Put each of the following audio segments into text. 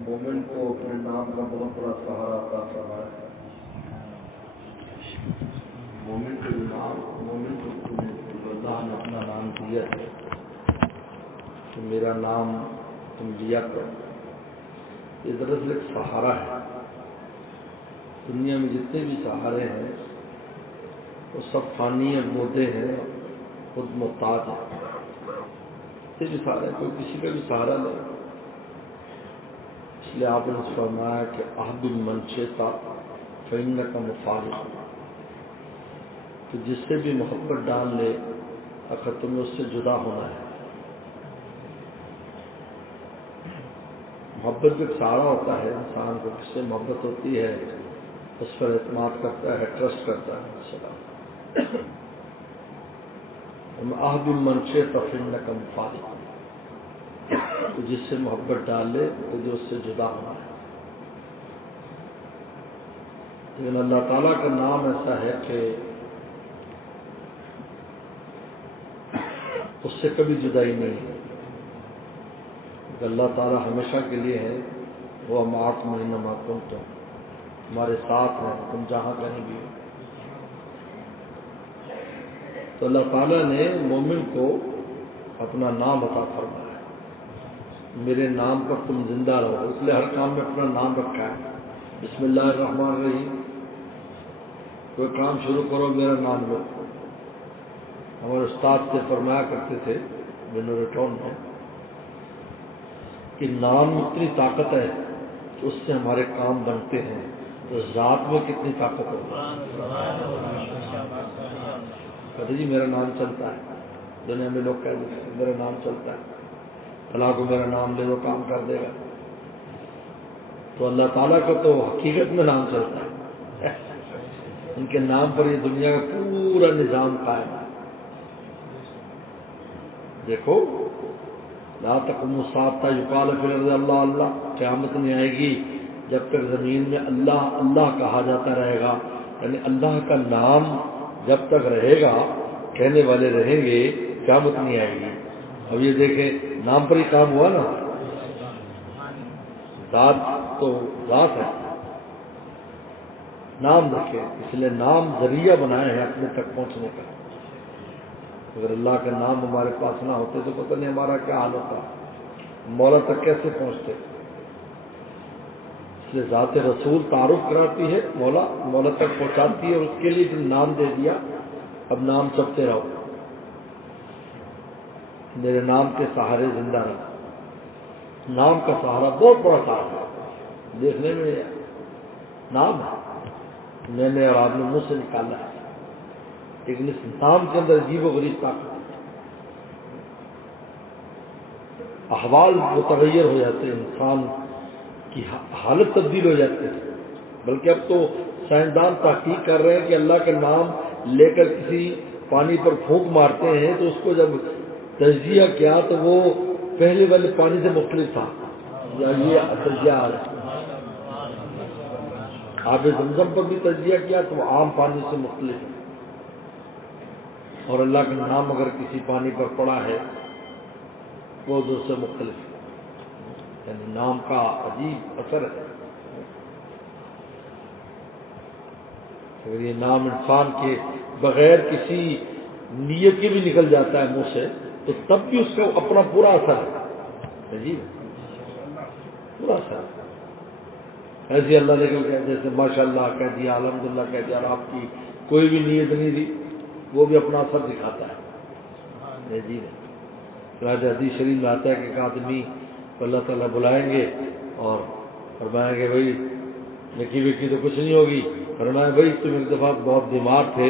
مومن کو اپنے نام کا بہت بڑا سہارا عطا فرمایا ہے۔ مومن کو اللہ نے اپنا نام دیا ہے کہ میرا نام تم لیا کرو، یہ دراصل ایک سہارا ہے۔ دنیا میں جتنے بھی سہارے ہیں وہ سب فانی مودے ہیں، خود محتاج ہیں۔ جتنے بھی سہارے کوئی کسی کا بھی سہارا نہیں، اس لیے آپ نے فرمایا کہ احبب من شئت فإنک مفارق، تو جس سے بھی محبت ڈال لے اگر تمہیں اس سے جدا ہونا ہے۔ محبت بھی ایک سہارا ہوتا ہے، انسان کو کس سے محبت ہوتی ہے اس پر اعتماد کرتا ہے، ٹرسٹ کرتا ہے۔ احبب من شئت فإنک مفارق، تو جس سے محبت ڈال لے تو جو اس سے جدا ہونا ہے۔ لیکن اللہ تعالیٰ کا نام ایسا ہے کہ اس سے کبھی جدائی نہیں ہے۔ اللہ تعالیٰ ہمیشہ کے لیے ہے، وہ معکم اینما کنتم، ہمارے ساتھ ہیں تم جہاں کہیں بھی ہو۔ تو اللہ تعالیٰ نے مومن کو اپنا نام عطا فرمایا، میرے نام پر تم زندہ رہو، اس لیے ہر کام میں اپنا نام رکھا ہے۔ بسم اللہ الرحمن الرحیم، کوئی کام شروع کرو میرا نام لو۔ ہمارے استاد سے فرمایا کرتے تھے بنورٹون میں کہ نام میں اتنی طاقت ہے کہ اس سے ہمارے کام بنتے ہیں، تو ذات میں کتنی طاقت ہوگی۔ کہتے جی میرا نام چلتا ہے، دنیا میں لوگ کہتے ہیں میرا نام چلتا ہے، اللہ کو میرا نام لے وہ کام کر دے گا۔ تو اللہ تعالیٰ کا تو حقیقت میں نام چلتا ہے، ان کے نام پر یہ دنیا کا پورا نظام قائم ہے۔ دیکھو لا تقوم الساعة حتى يقال في الأرض اللہ اللہ، قیامت نہیں آئے گی جب تک زمین میں اللہ اللہ کہا جاتا رہے گا، یعنی اللہ کا نام جب تک رہے گا، کہنے والے رہیں گے، قیامت نہیں آئے گی۔ اب یہ دیکھیں نام پر ہی کام ہوا نا، ذات تو ذات ہے، نام رکھے، اس لیے نام ذریعہ بنائے ہیں اپنے تک پہنچنے کا۔ اگر اللہ کے نام ہمارے پاس نہ ہوتے تو پتہ نہیں ہمارا کیا حال ہوتا، مولا تک کیسے پہنچتے۔ اس لیے ذات رسول تعارف کراتی ہے، مولا تک پہنچاتی ہے، اور اس کے لیے بھی نام دے دیا، اب نام جپتے رہو، میرے نام کے سہارے زندہ رہو۔ نام کا سہارا بہت بڑا سہارا ہے، دیکھنے میں نام ہے، میں نے اور آپ نے منہ سے نکالا ہے، لیکن اس نام کے اندر عجیب و غریب طاقت ہے۔ احوال متغیر ہو جاتے ہیں، انسان کی حالت تبدیل ہو جاتی ہے۔ بلکہ اب تو سائنسدان تحقیق کر رہے ہیں کہ اللہ کا نام لے کر کسی پانی پر پھونک مارتے ہیں تو اس کو جب تجزیہ کیا تو وہ پہلے والے پانی سے مختلف تھا، یا یہ تجزیہ آ رہا ہے۔ آب زمزم پر بھی تجزیہ کیا تو وہ عام پانی سے مختلف ہے، اور اللہ کا نام اگر کسی پانی پر پڑا ہے وہ دوسرے سے مختلف ہے، یعنی نام کا عجیب اثر ہے۔ اگر یہ نام انسان کے بغیر کسی نیت کے بھی نکل جاتا ہے منہ سے تو تب بھی اس کا اپنا پورا اثر ہے، عجیب پورا اثر ہے۔ ایسے اللہ نے جیسے ماشاء اللہ کہہ دیا، الحمدللہ کہہ دیا، اور آپ کی کوئی بھی نیت نہیں تھی، وہ بھی اپنا اثر دکھاتا ہے، عجیب ہے۔ حدیث شریف میں آتا ہے کہ ایک آدمی کو اللہ تعالیٰ بلائیں گے اور فرمائیں گے بھائی نکی وکی تو کچھ نہیں ہوگی، فرمایا بھائی تم ایک دفعہ بہت بیمار تھے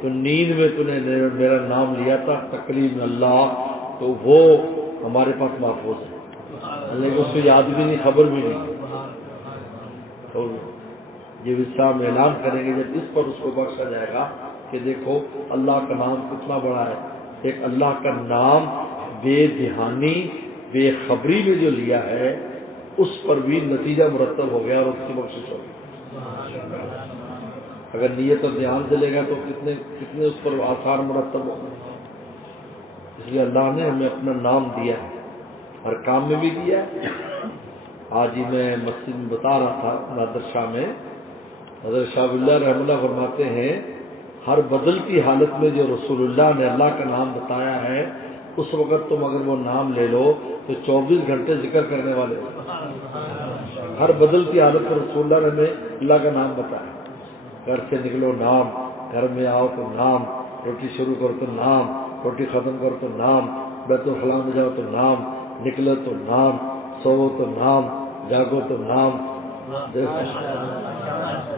تو نیند میں تم نے میرا نام لیا تھا تکلیم اللہ، تو وہ ہمارے پاس محفوظ ہے، لیکن اس کو یاد بھی نہیں، خبر بھی نہیں۔ تو یہ وسام اعلان کریں گے جب اس پر اس کو بخشا جائے گا کہ دیکھو اللہ کا نام کتنا بڑا ہے۔ ایک اللہ کا نام بے دھیانی بے خبری میں جو لیا ہے اس پر بھی نتیجہ مرتب ہو گیا اور اس کی بخشش ہو گئی۔ اگر نیت اور دھیان سے لے گا تو کتنے اس پر آثار مرتب ہو گئے۔ اس لیے اللہ نے ہمیں اپنا نام دیا ہے، ہر کام میں بھی دیا ہے، آج ہی میں مسجد میں بتا رہا تھا نادر شاہ میں، حضرت شاہ اللہ رحمہ اللہ فرماتے ہیں ہر بدلتی حالت میں جو رسول اللہ نے اللہ کا نام بتایا ہے اس وقت تم اگر وہ نام لے لو تو 24 گھنٹے ذکر کرنے والے ہو۔ ہر بدلتی حالت پر رسول اللہ نے اللہ کا نام بتایا، گھر سے نکلو نام، گھر میں آؤ تو نام، روٹی شروع کرو تو نام، روٹی ختم کرو تو نام، بیت الخلاء میں جاؤ تو نام، نکلو تو نام، سو تو نام، جاگو تو نام،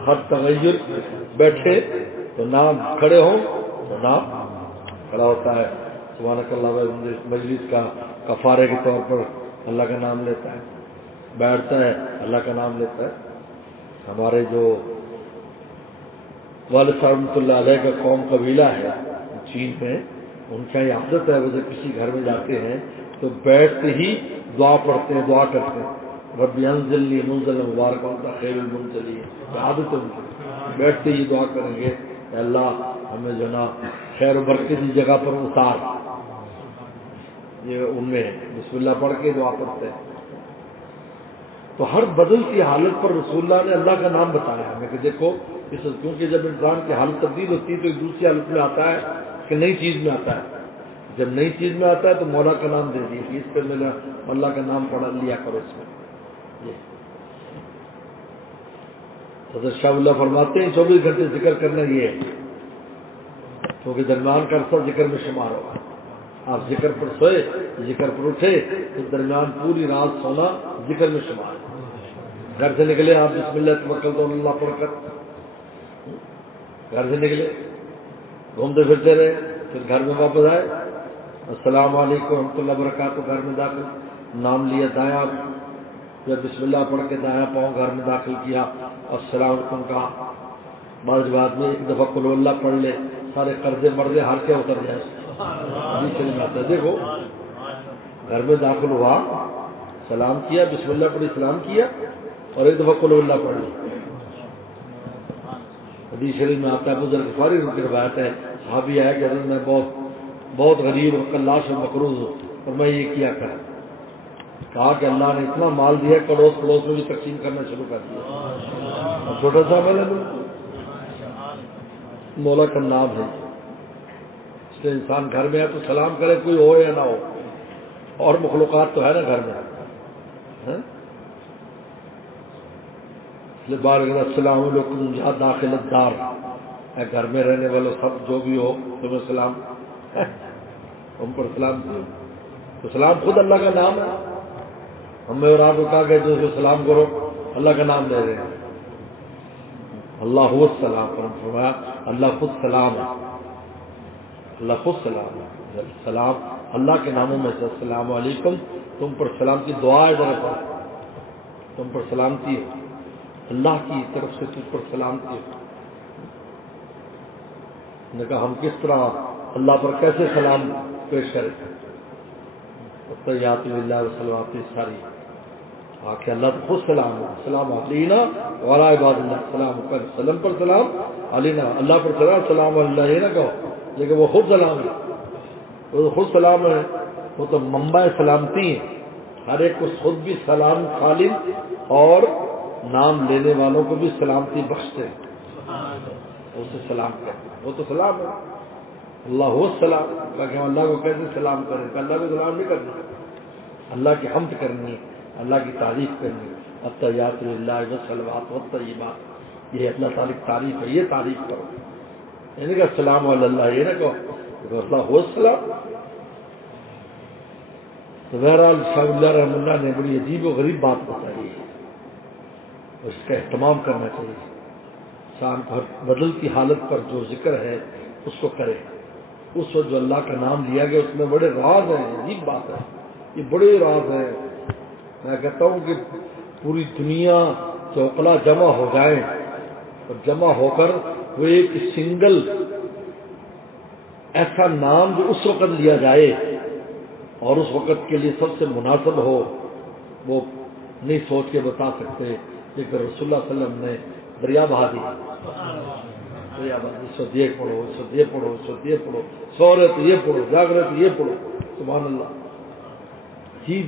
ہر تغیر، بیٹھے تو نام، کھڑے ہو تو نام کھڑا ہوتا ہے۔ سبحانک اللہ مجلس کا کفارے کے طور پر اللہ کا نام لیتا ہے، بیٹھتا ہے اللہ کا نام لیتا ہے۔ ہمارے جو والد صاحب رحمۃ اللہ علیہ کا قوم قبیلہ ہے چین میں، ان کا یہ عادت ہے وہ جب کسی گھر میں جاتے ہیں تو بیٹھتے ہی دعا پڑھتے ہیں، دعا کرتے ہیں، رب انزلنی منزلا مبارکا وانت خیر المنزلین، عادت ہے ان کی، بیٹھتے ہی دعا کریں گے کہ اللہ ہمیں جو نا خیر و برکت کی جگہ پر اتار، یہ ان میں بسم اللہ پڑھ کے دعا پڑھتے ہیں۔ تو ہر بدلتی حالت پر رسول اللہ نے اللہ کا نام بتایا ہمیں کہ دیکھو کیونکہ جب انسان کی حالت تبدیل ہوتی ہے تو ایک دوسری حالت میں آتا ہے کہ نئی چیز میں آتا ہے، جب نئی چیز میں آتا ہے تو مولا کا نام دے دیے کہ اس پہ میرا اللہ کا نام پڑھ لیا کرو اس میں۔ حضرت شاہ اللہ فرماتے ہیں 24 گھنٹے ذکر کرنا یہ ہے کیونکہ درمیان کا عرصہ ذکر میں شمار ہوگا۔ آپ ذکر پر سوئے، ذکر پر اٹھے تو درمیان پوری رات سونا ذکر میں شمار ہے۔ گھر سے نکلے آپ بسم اللہ توکلت علی اللہ پڑھ کر گھر سے نکلے، گھومتے پھرتے رہے، پھر گھر میں واپس آئے، السلام علیکم ورحمۃ اللہ وبرکاتہ، گھر میں داخل، نام لیا دایاں، یا بسم اللہ پڑھ کے دایاں پاؤں گھر میں داخل کیا، السلام علیکم کہا، بعض بات میں ایک دفعہ قل اللہ پڑھ لے، سارے قرضے مرضے ہار کے اتر جائے۔ دیکھو گھر میں داخل ہوا، سلام کیا، بسم اللہ پڑھی، سلام کیا، اور ایک دفعہ قل اللہ پڑھ لی۔ حدیث شریف میں آتا ہے بزرگ فاری کی روایت ہے، صحابی آیا کہ حضرت میں بہت غریب کلاش و مقروض ہوں اور میں یہ کیا کروں، کہا کہ اللہ نے اتنا مال دیا پڑوس پڑوس میں بھی تقسیم کرنا شروع کر دیا۔ چھوٹا سا عمل ہے مولا کا نام ہے، اس لیے انسان گھر میں ہے تو سلام کرے کوئی ہو یا نہ ہو، اور مخلوقات تو ہے نا گھر میں، بار السلام علیکم یا داخل الدار، اے گھر میں رہنے والوں سب جو بھی ہو تمہیں سلام، ہم پر سلام کیوں؟ تو سلام خود اللہ کا نام ہے، ہمیں اور آپ کو کہا کہ جو سلام کرو اللہ کا نام لے رہے ہیں، اللہ هو السلام، فرمایا اللہ خود سلام ہے، اللہ خود سلام ہے، سلام اللہ کے ناموں میں سے السلام علیکم، تم پر سلام کی دعا ہے، ذرا تم پر سلامتی ہے، اللہ کی طرف سے تجھ پر سلامتی ہے۔ نے کہا ہم کس طرح اللہ پر کیسے سلام پیش کریں؟ تحیات للہ وصلوات ساری آخر اللہ تو خود سلام ہے، سلام علینا وعلی عباد اللہ، سلام سلم پر سلام علینا، اللہ پر سلام، سلام اللہ یہ نہ کہو، لیکن وہ خود سلام ہے، وہ خود سلام ہے، وہ تو منبع سلامتی ہے، ہر ایک کو خود بھی سلام خالد اور نام لینے والوں کو بھی سلامتی بخشتے ہیں، اسے سلام کہتے ہیں، وہ تو سلام ہے، اللہ ہو سلام، کہ ہم اللہ کو کیسے سلام کریں؟ کہ اللہ کو سلام نہیں کرنا، اللہ کی حمد کرنی ہے، اللہ کی تعریف کرنی ہے، التحیات للہ والصلوات والطیبات، یہ اللہ تعالیٰ کی تعریف ہے، یہ تعریف کرو، یعنی کہ السلام علی اللہ یہ نہ کہو، اللہ ہو سلام۔ تو بہرحال شاہ اللہ رحمہ اللہ نے بڑی عجیب و غریب بات بتائی ہے، اس کا اہتمام کرنا چاہیے، انسان کو بدلتی حالت پر جو ذکر ہے اس کو کرے، اس وقت جو اللہ کا نام لیا گیا اس میں بڑے راز ہیں، عجیب بات ہے، یہ بڑے راز ہیں، میں کہتا ہوں کہ پوری دنیا کے عقلاء جمع ہو جائیں اور جمع ہو کر وہ ایک سنگل ایسا نام جو اس وقت لیا جائے اور اس وقت کے لیے سب سے مناسب ہو وہ نہیں سوچ کے بتا سکتے، لیکن رسول اللہ صلی اللہ علیہ وسلم نے دریا بہا دی، دریا بہا دی، اس وقت یہ پڑھو، اس وقت یہ پڑھو، اس وقت یہ پڑھو، سو رہے تو یہ پڑھو، جاگ رہے تو یہ پڑھو، سبحان اللہ، عجیب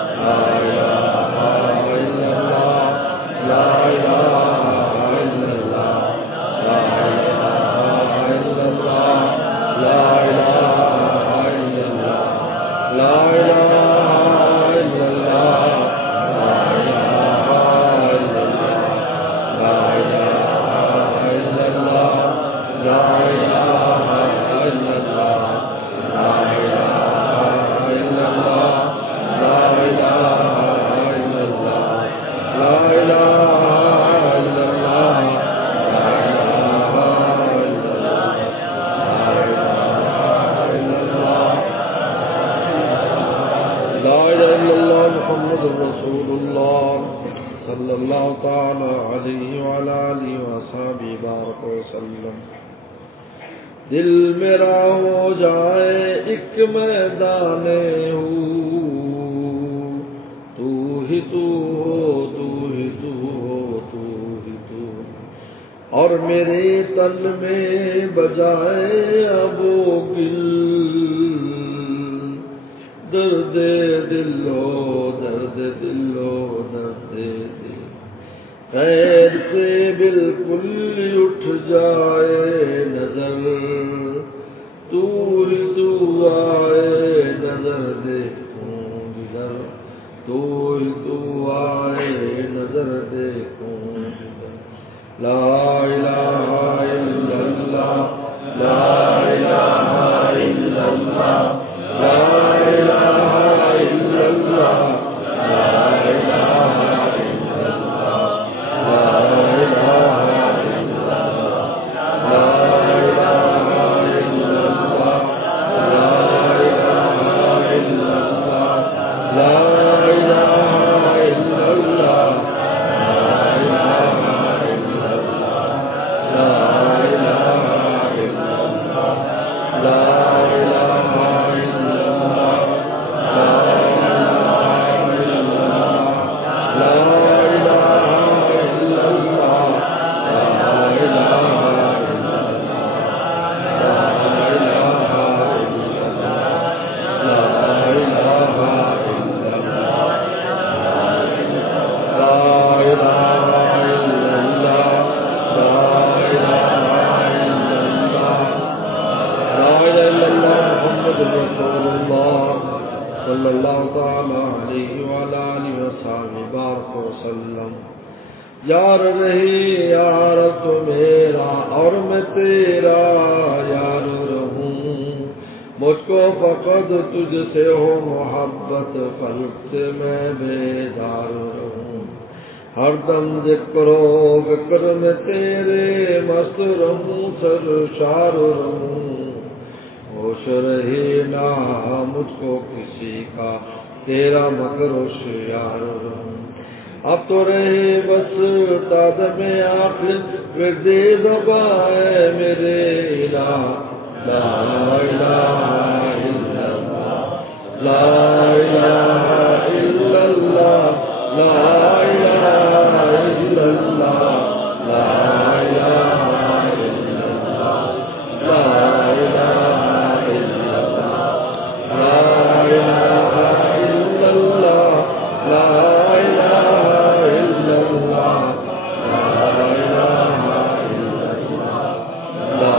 إله إلا الله محمد رسول الله صلی اللہ تعالی علیہ وعلی آلہ وصحبہ بارک وسلم. دل میرا ہو جائے ایک میدان ہو، تو ہی تو ہو، تو ہی تو ہو، تو ہی تو ہو، اور میرے تن میں بجائے اب وہ گل، درد دل ہو، درد دل ہو، درد دل، خیر سے بالکل اٹھ جائے نظر، تو ہی تو آئے نظر دیکھوں جدھر، تو ہی تو آئے نظر دیکھوں جدھر. لا الہ الا اللہ، لا الہ الا اللہ، لا الہ الا اللہ، لا الہ الا اللہ، لا الہ الا اللہ، لا الہ الا اللہ، لا الہ الا اللہ، لا الہ الا اللہ، صلی اللہ تعالی علیہ وعلی آلہ وصحبہ بارک وسلم. یار رہی یار تو میرا اور میں تیرا یار رہوں، مجھ کو فقط تجھ سے ہو محبت، قلب سے میں بیدار رہوں، ہر دم ذکر و فکر میں تیرے مست رہوں، سرشار رہوں، ہوش رہے نہ مجھ کو کسی کا، تیرا مگر ہوشیار رہوں. اب تو رہے بس تادم آخر ورد زبائے میرے الہ، لا الہ الا اللہ، لا الہ الا اللہ، لا الہ الا اللہ، لا الہ الا اللہ، لا الہ الا اللہ، لا الہ الا اللہ، لا الہ الا اللہ، لا الہ الا اللہ، لا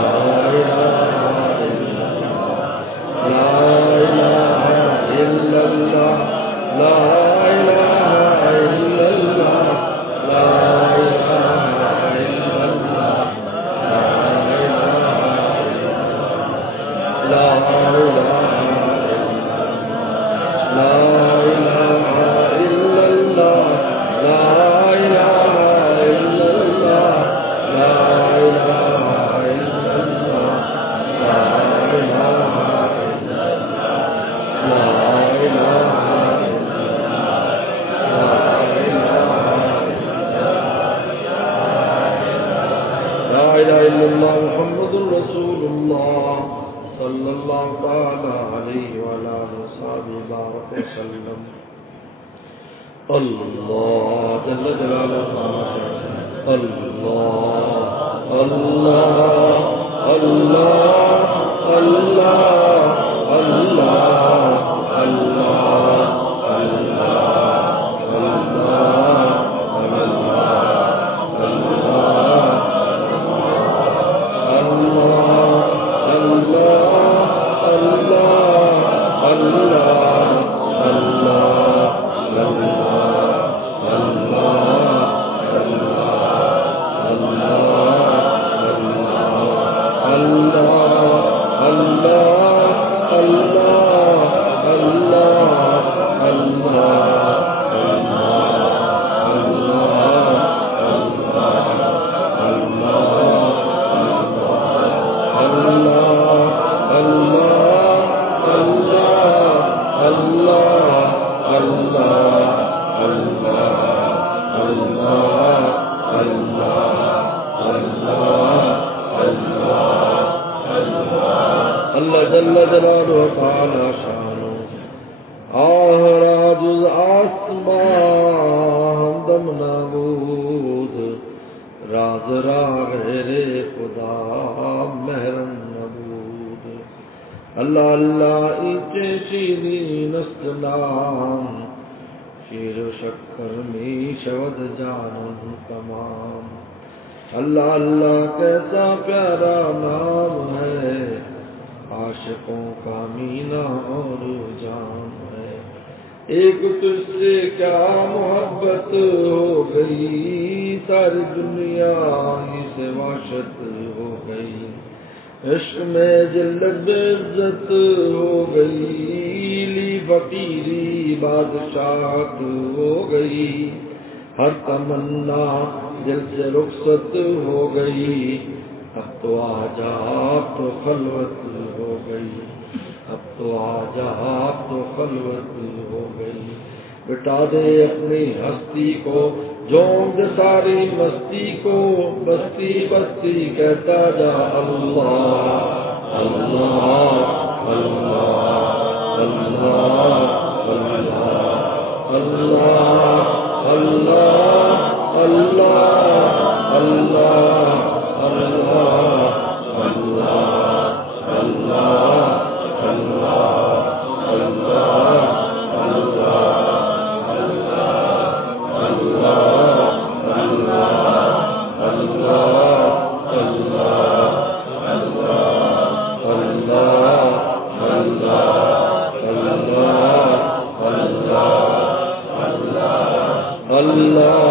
الہ الا اللہ، لا الہ الا اللہ، لا الہ الا اللہ، لا الہ الا اللہ، لا الہ الا اللہ محمد رسول اللہ صلی اللہ تعالی علیہ وعلی آلہ وصحبہ بارک وسلم. اللہ جل جلالہ، اللہ اللہ اللہ اللہ اللہ اللہ جلالہ و تعالی شانہ آہرا جز آسمان ہمدم نبود راز را غیر خدا محرم نبود اللہ اللہ اینچے شیرین است نام شیر و شکر می شود جان تمام اللہ اللہ کیسا پیارا نام ہے عاشقوں کا مینا اور جان ہے ایک تجھ سے کیا محبت ہو گئی ساری دنیا ہی سے وحشت ہو گئی عشق میں جلت عزت ہو گئی لی فقیری بادشاہت ہو گئی ہر تمنا دل سے رخصت ہو گئی اب تو آجا اب تو خلوت ہو گئی اب تو آجا اب تو خلوت ہو گئی بٹا دے اپنی ہستی کو جوم دے ساری مستی کو بستی بستی کہتا جا اللہ اللہ اللہ اللہ اللہ اللہ اللہ اللہ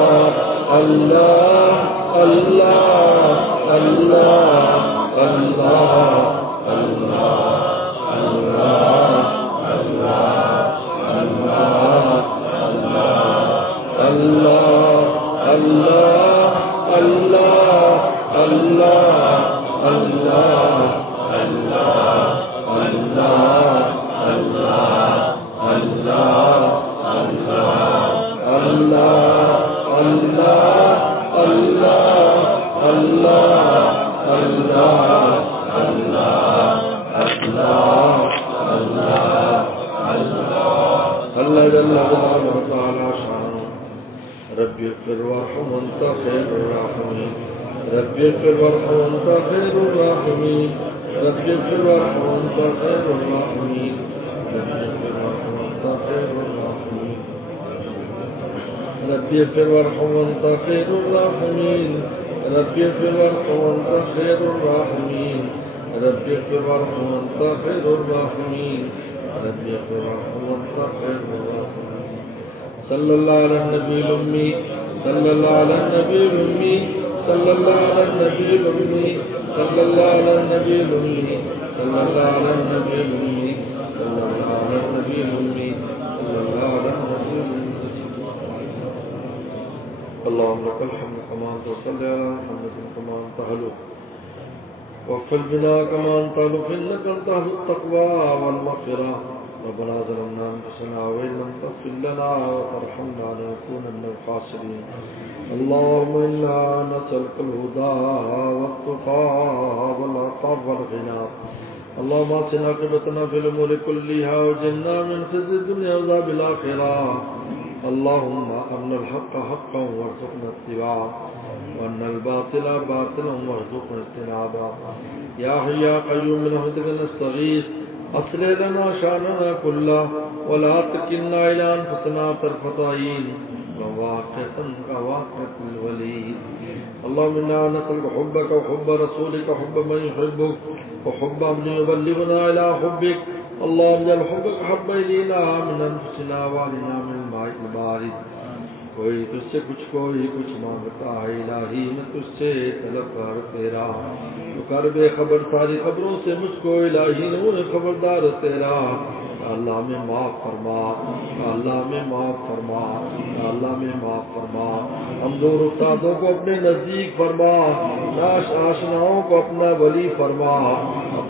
صلی اللہ علیہ النبی الأمی صلی اللہ علیہ النبی الأمی صلی اللہ علیہ النبی الأمی صلی اللہ علیہ النبی الأمی صلی اللہ علیہ النبی الأمی صلی اللہ علیہ النبی الأمی صلی اللہ علیہ النبی الأمی اللهم لك الحمد كما أنت صلى على محمد كما أنت أهله واغفر بنا كما أنت أهله إنك أنت أهل التقوى والمغفرة ربنا ظلمنا أنفسنا وإن لم تغفر لنا وترحمنا لنكونن من الخاسرين اللهم إنا نسألك الهدى والتقى والعفاف والغنى اللهم أحسن عاقبتنا في الأمور كلها وأجرنا من خزي الدنيا وعذاب الآخرة اللهم أرنا الحق حقا وارزقنا اتباعه وأرنا الباطل باطلا وارزقنا اجتنابه يا حي يا قيوم برحمتك نستغيث أصلح لنا شأننا كله ولا تكلنا إلى أنفسنا طرفة عين كواقعة الوليد اللهم إنا نسألك حبك وحب رسولك وحب من يحبك وحب من يبلغنا إلى حبك اللهم اجعل حبك حب إلينا من أنفسنا وعلينا من الماء البارد کوئی تجھ سے کوئی کچھ مانگتا ہے الہی میں تجھ سے طلبگار تیرا تو کر بے خبر ساری خبروں سے مجھ کو الہی نور خبردار تیرا اللہ میں معاف فرما اللہ میں معاف فرما اللہ میں معاف فرما ہم دو رخصادوں کو اپنے نزدیک فرما ناش آشناؤں کو اپنا ولی فرما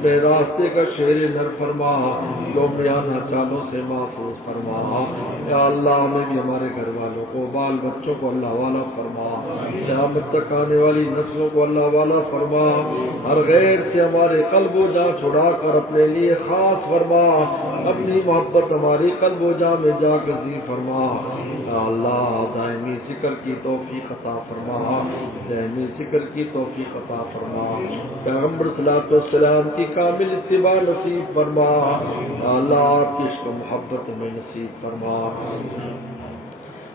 اپنے راستے کا شیر نر فرما، لومڑیانہ چالوں سے محفوظ فرما۔ یا اللہ ہمیں بھی ہمارے گھر والوں کو، بال بچوں کو اللہ والا فرما، قیامت تک آنے والی نسلوں کو اللہ والا فرما، ہر غیر سے ہمارے قلب و جاں چھڑا کر اپنے لیے خاص فرما، اپنی محبت ہماری قلب و جاں میں جا گزیر فرما۔ یا اللہ دائمی ذکر کی توفیق عطا فرما، دائمی ذکر کی توفیق عطا فرما، پیغمبر صلی اللہ علیہ وسلم کی کامل اتباع نصیب فرما۔ یا اللہ آپ کی عشق و محبت میں نصیب فرما۔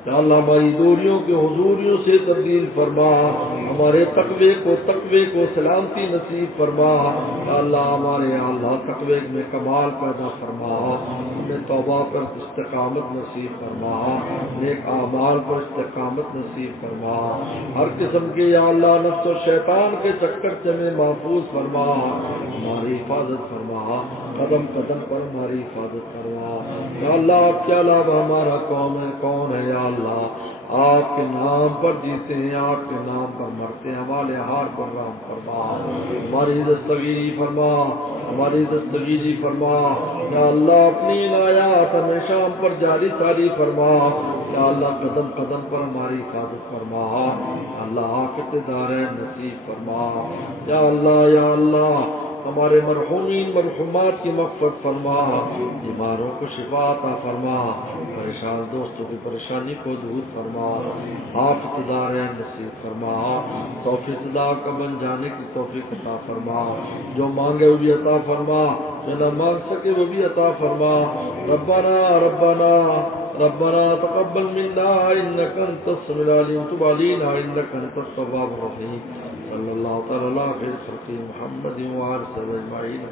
یا اللہ ہماری دوریوں کے حضوریوں سے تبدیل فرما، ہمارے تقوی کو سلامتی نصیب فرما۔ یا اللہ ہمارے یا اللہ تقوی میں کمال پیدا فرما، ہمیں توبہ پر استقامت نصیب فرما، نیک اعمال پر استقامت نصیب فرما، ہر قسم کے یا اللہ نفس و شیطان کے چکر سے ہمیں محفوظ فرما، ہماری حفاظت فرما، قدم قدم پر ہماری حفاظت فرما۔ یا اللہ آپ کے علاوہ ہمارا کون ہے یا اللہ، آپ کے نام پر جیتے ہیں، آپ کے نام پر مرتے ہیں، ہمارے ہار پر رحم فرما، ہماری دستگیری فرما، ہماری دستگیری فرما۔ یا اللہ اپنی عنایات ہمیشہ ہم پر جاری ساری فرما۔ یا اللہ قدم قدم پر ہماری حفاظت فرما، اللہ آفت دارین نصیب فرما۔ یا اللہ ہمارے مرحومین مرحومات کی مغفرت فرما، بیماروں کو شفا عطا فرما، پریشان دوستوں کی پریشانی کو دور فرما، آفت دارین نصیب فرما، 100% کا بن جانے کی توفیق عطا فرما، جو مانگے وہ بھی عطا فرما، جو نہ مانگ سکے وہ بھی عطا فرما۔ ربنا تقبل منا انك انت السميع العليم وتب علينا انك انت التواب الرحيم صلى الله تعالى على خير خلقه محمد وعلى اله وصحبه اجمعين۔